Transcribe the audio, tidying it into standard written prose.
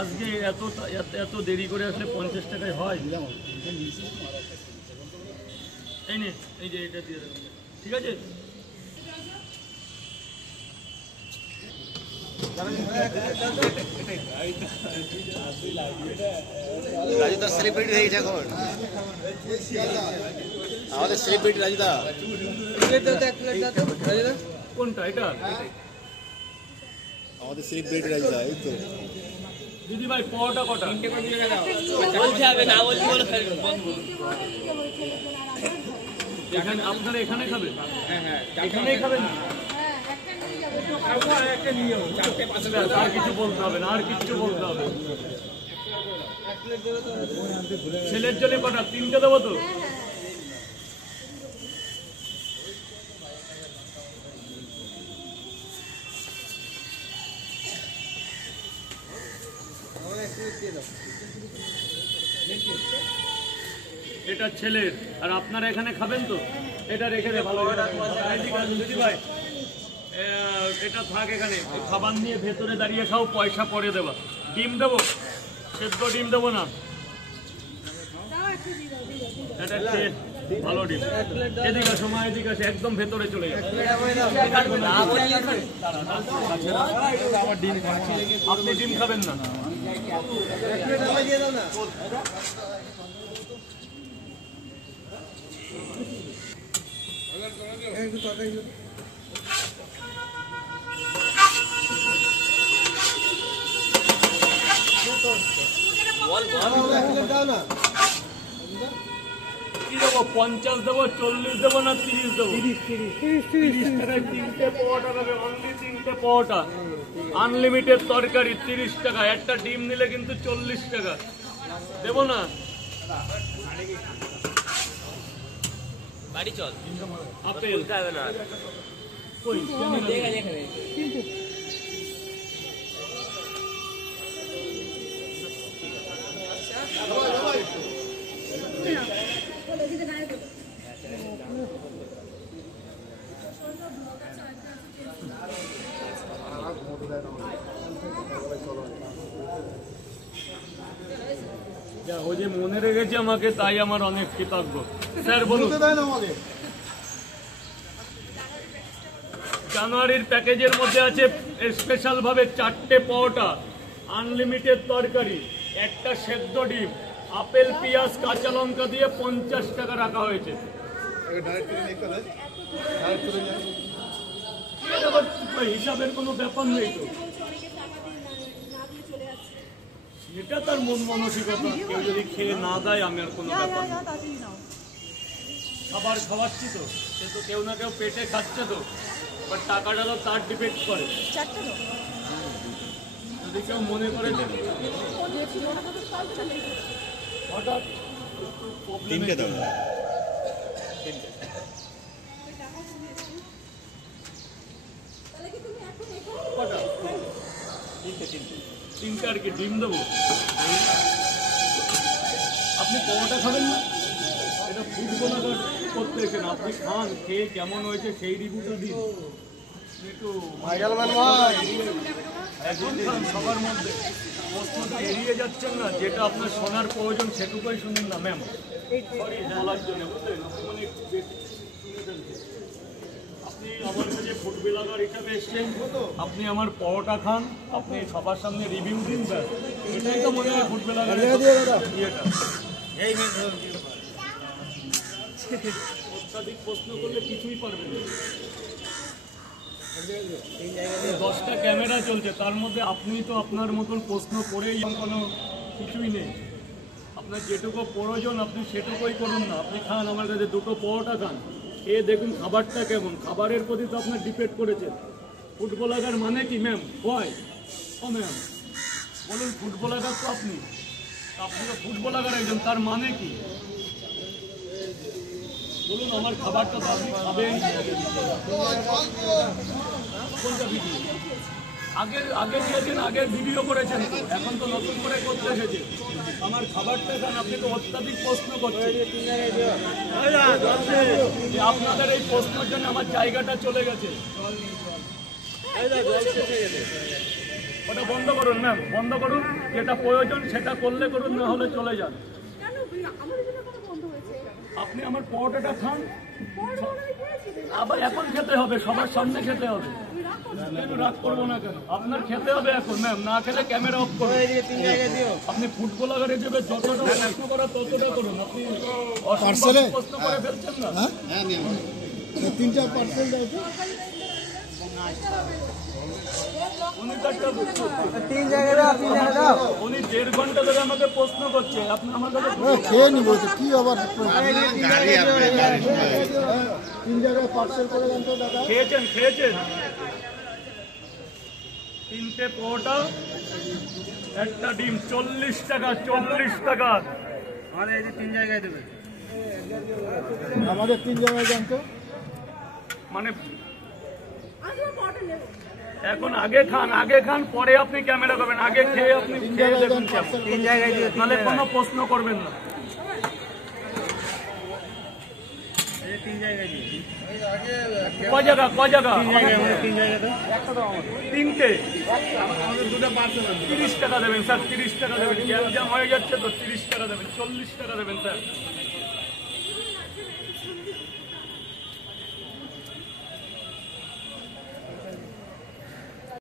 আজকে এত এত দেরি করে আসলে 50 টাকায় হয়? এই নে, এই যে এটা দিয়ে দেবেন, ঠিক আছে? রাজুদা সেলিব্রিটি হয়ে গেছে এখন, আমাদের সেলিব্রিটি রাজুদা। কোনটা এটা? আমাদের সেলিব্রিটি রাজুদা। এই তো দিদি ভাই, পরোটা কটা? এখানে আপনারা এখানে খাবেন? এখানেই খাবেন? আর কিছু বলতে হবে না, আর কিছু বলতে হবে। ছেলের জন্য কটা? 3টে দেবো তো? এটা ছেলের, আর আপনারা এখানে খাবেন তো? এটা রেখে দে, ভালো দিদি ভাই, এটা থাক এখানে। খাবার নিয়ে ভেতরে দাঁড়িয়ে খাও, পয়সা পরে দেবা। ডিম দেবো? সেদ্ধ ডিম দেবো না? এটা ভালো ডিম। এদিকে আসো মা, এদিকে আসো, একদম ভেতরে চলে যাবে। আপনি ডিম খাবেন না? কি দেবো? 50 দেবো, 40 দেবো না 30 দেবো? 30 টাকায় 3টে পরোটা দেবে, অনলি 3টে পরোটা, আনলিমিটেড তরকারি 30 টাকা। একটা ডিম নিলে কিন্তু 40 টাকা দেবো না? বাড়ি চল, আপেল না কই? ও যে মনে রেখেছে আমাকে, তাই আমার অনেক কৃতজ্ঞ। স্যার বলুন। জানুয়ারির প্যাকেজের মধ্যে আছে স্পেশাল ভাবে 4টে পরোটা, আনলিমিটেড তরকারি, একটা সেদ্ধ ডিম, আপেল, পেঁয়াজ, কাঁচা লঙ্কা দিয়ে 50 টাকা রাখা হয়েছে। হিসাবের কোনো ব্যাপার নেই তো, এটা তার মন মানসিকতা। কেউ যদি খেয়ে না দেয়, আমি আর কোনো ব্যাপার নেই। খাবার খাওয়াচ্ছি তো, সে তো কেউ না কেউ পেটে খাচ্ছে তো, বাট টাকাটা তো তার ডিপেন্ড করে। যদি কেউ মনে করে হঠাৎ 3টে দাও। 3টে আর কি ডিম দেবো? আপনি পরোটা খাবেন না? এটা ফুড ব্লগার করতে এসেন, আপনি খান, খেয়ে কেমন হয়েছে সেই রিভিউটা দিন। একটু এখন খান, সবার মধ্যে প্রশ্নটা এড়িয়ে যাচ্ছেন না। যেটা আপনার শোনার প্রয়োজন সেটুকুই শুনুন না ম্যাম, সরি বলার জন্য, বুঝলেন? মানে একটু বেশি শুনে ফেলছেন। আপনি আমার কাছে ফুড ব্লগার হিসাবে এসছেন, আপনি আমার পরোটা খান, আপনি সবার সামনে রিভিউ দিন, ব্যাস। এটাই তো মনে হয় ফুড ব্লগার ইয়েটা। অত্যাধিক প্রশ্ন করলে কিছুই পারবেন না। 10টা ক্যামেরা চলছে, তার মধ্যে আপনি তো আপনার মতন প্রশ্ন করেই কোনো কিছুই নেই। আপনার যেটুকু প্রয়োজন আপনি সেটুকুই করুন না। আপনি খান, আমার কাছে 2টো পরোটা খান, খেয়ে দেখুন খাবারটা কেমন। খাবারের প্রতি তো আপনার ডিপেন্ড করেছে। ফুড ব্লগার মানে কি ম্যাম? হয় ও ম্যাম বলুন, ফুড ব্লগার তো আপনি তো ফুড ব্লগার একজন, তার মানে কি বলুন? আমার খাবারটা তো আপনি খাবেন। কোনটা ভিডিও? আগের দিয়েছেন, আগের ভিডিও করেছেন, এখন তো নতুন করে করতে এসেছে। আমার খাবারটা খান, আপনি তো অত্যাধিক প্রশ্ন করছেন। আপনাদের এই প্রশ্নের জন্য আমার জায়গাটা চলে গেছে। ওটা বন্ধ করুন ম্যাম, বন্ধ করুন। যেটা প্রয়োজন সেটা করলে করুন, না হলে চলে যান। আপনি আমার পরোটাটা খান, আবার এখন খেতে হবে, সবার সামনে খেতে হবে। কেন রাগ করবো না কেন? আপনার খেতে হবে এখন ম্যাম, না খেলে ক্যামেরা অফ করুন। আপনি ফুটবলার হিসেবে যতটা প্রশ্ন করা ততটা করুন। আপনি অসম্ভব প্রশ্ন করে ফেলছেন না। তিনটা পার্সেল রয়েছে, উনি 1.5 ঘন্টা ধরে আমাকে প্রশ্ন করছে, আপনি আমার কাছে খেয়ে নিবো তো কি আবার গাড়ি আপনার গাড়ি 3 জায়গায় পার্সেল করে দেন তো দাদা। খেয়েছেন? 3টে পরোটা, 1টা ডিম, 40 টাকা। 40 টাকা আমাদের 3 জায়গায় দেন তো। মানে এখন আগে খান, পরে আপনি ক্যামেরা করবেন। আগে খেয়ে আপনি খেয়ে দেখুন কেমন, 3 জায়গায় দিয়ে নাহলে কোনো প্রশ্ন করবেন না। 3 জায়গায় দিয়ে ক জায়গা? 3 জায়গায় তো 3টে আমাদের দুটো পার্সেল 30 টাকা দেবেন স্যার, 30 টাকা দেবেন। জ্যাম হয়ে যাচ্ছে তো 30 টাকা দেবেন, 40 টাকা দেবেন স্যার।